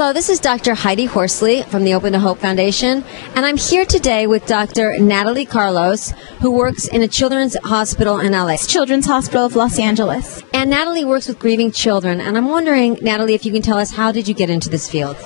Hello, this is Dr. Heidi Horsley from the Open to Hope Foundation, and I'm here today with Dr. Natalie Carlos, who works in a children's hospital in LA. Children's Hospital of Los Angeles. And Natalie works with grieving children, and I'm wondering, Natalie, if you can tell us, how did you get into this field?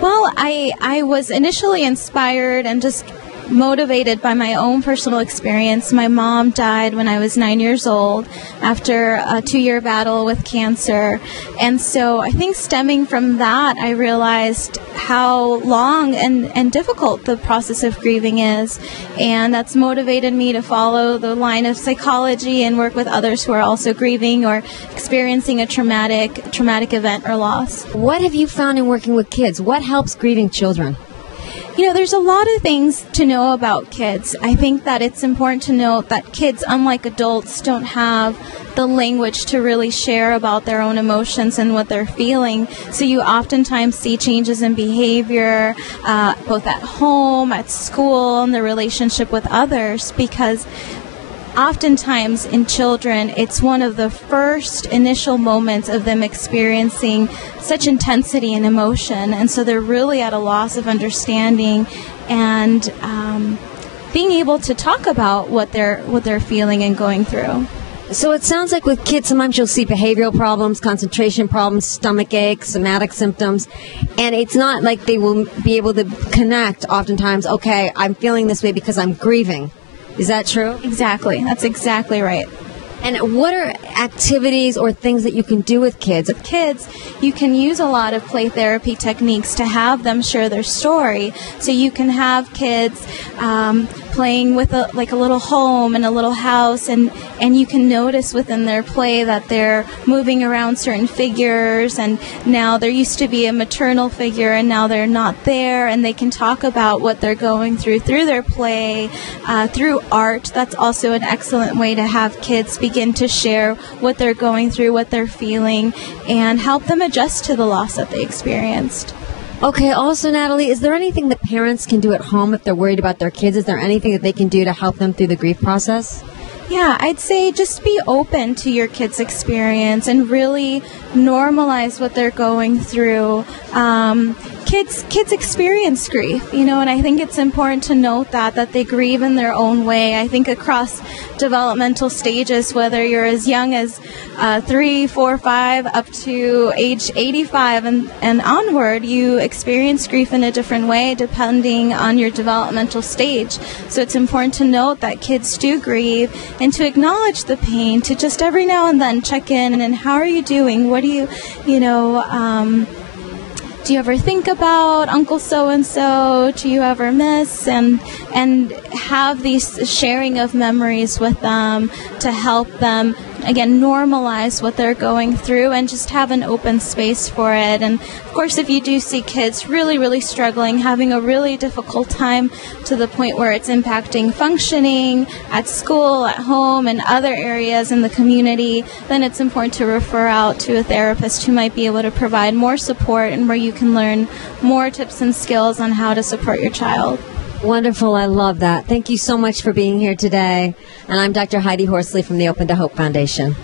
Well, I was initially inspired and just motivated by my own personal experience. My mom died when I was 9 years old after a 2-year battle with cancer. And so I think stemming from that, I realized how long and difficult the process of grieving is. And that's motivated me to follow the line of psychology and work with others who are also grieving or experiencing a traumatic event or loss. What have you found in working with kids? What helps grieving children? You know, there's a lot of things to know about kids. I think that it's important to note that kids, unlike adults, don't have the language to really share about their own emotions and what they're feeling. So you oftentimes see changes in behavior, both at home, at school, and the relationship with others, because oftentimes in children, it's one of the first initial moments of them experiencing such intensity and emotion, and so they're really at a loss of understanding and being able to talk about what they're feeling and going through. So it sounds like with kids, sometimes you'll see behavioral problems, concentration problems, stomach aches, somatic symptoms, and it's not like they will be able to connect oftentimes, okay, I'm feeling this way because I'm grieving. Is that true? Exactly. That's exactly right. And what are activities or things that you can do with kids? With kids, you can use a lot of play therapy techniques to have them share their story. So you can have kids playing with a little home and a little house, and you can notice within their play that they're moving around certain figures, and now there used to be a maternal figure and now they're not there, and they can talk about what they're going through their play, through art. That's also an excellent way to have kids begin to share what they're going through, what they're feeling, and help them adjust to the loss that they experienced. Okay, also, Natalie, is there anything that parents can do at home if they're worried about their kids? Is there anything that they can do to help them through the grief process? Yeah, I'd say just be open to your kids' experience and really normalize what they're going through. Kids experience grief, and I think it's important to note that they grieve in their own way. I think across developmental stages, whether you're as young as 3, 4, 5, up to age 85 and onward, you experience grief in a different way depending on your developmental stage. So it's important to note that kids do grieve and to acknowledge the pain, to just every now and then check in and how are you doing? What do you do you ever think about Uncle so-and-so? Do you ever miss? And have these sharing of memories with them to help them, again, normalize what they're going through and just have an open space for it. And, of course, if you do see kids really, really struggling, having a really difficult time to the point where it's impacting functioning at school, at home, and other areas in the community, then it's important to refer out to a therapist who might be able to provide more support and where you can learn more tips and skills on how to support your child. Wonderful. I love that. Thank you so much for being here today. And I'm Dr. Heidi Horsley from the Open to Hope Foundation.